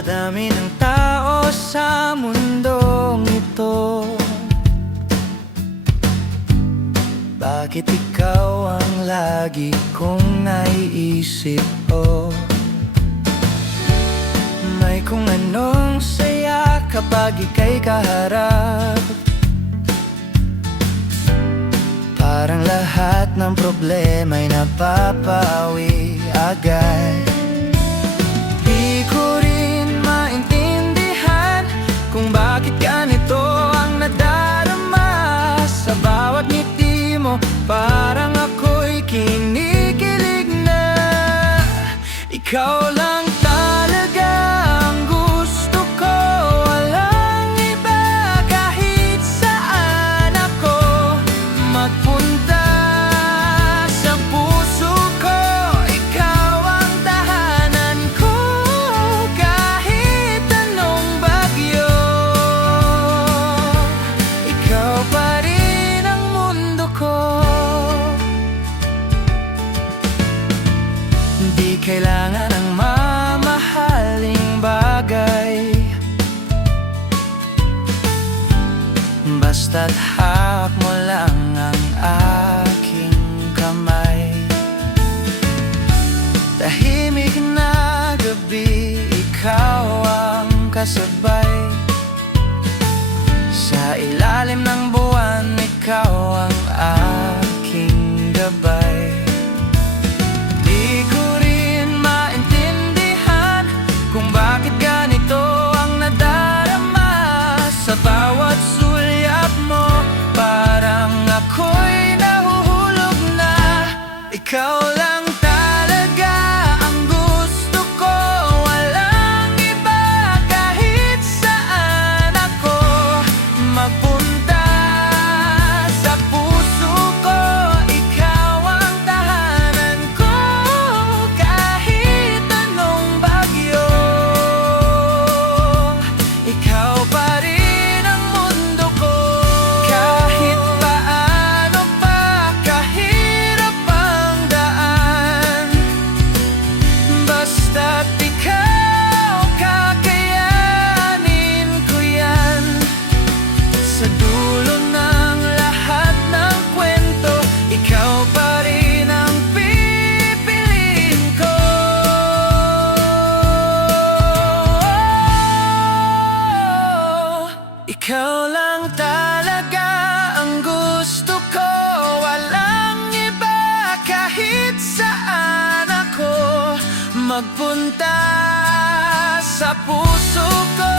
Sa dami ng tao sa mundong ito, bakit ikaw ang lagi kong naiisip? Oh, may kung anong saya kapag ika'y kaharap. Parang lahat ng problema'y napapawi agad. Di ko rin maintindihan kung bakit ganito ang nadarama. Sa bawat ngiti mo, parang ako'y kinikilig na. Ikaw lang talaga ang gusto ko, walang iba. Kahit saan ako magpunta sa puso ko, ikaw ang tahanan ko. Kahit anong bagyo, ikaw pa rin ang mundo ko. Di kailangan ng mamahaling bagay, basta't hawak mo lang ang aking kamay. Tahimik na gabi, ikaw ang kasabay. Sa ilalim ng buwan, ikaw ang aking gabay. Di ko rin maintindihan kung bakit ganito ang nadarama. Sa bawat sulyap mo, parang ako'y nahuhulog na. Ikaw lang talaga ang gusto ko, walang iba. Kahit saan ako magpunta sa puso ko, ikaw ang tahanan ko. Kahit anong bagyo, ikaw pa rin ang mundo ko. Kahit paano pa kahirap ang daan, basta't ikaw, kakayanin ko yan. Sa dulo ng lahat ng kwento, ikaw pa rin ang pipiliin ko. Ikaw lang talaga ang gusto ko, walang iba. Kahit saan ako magpunta sa puso ko,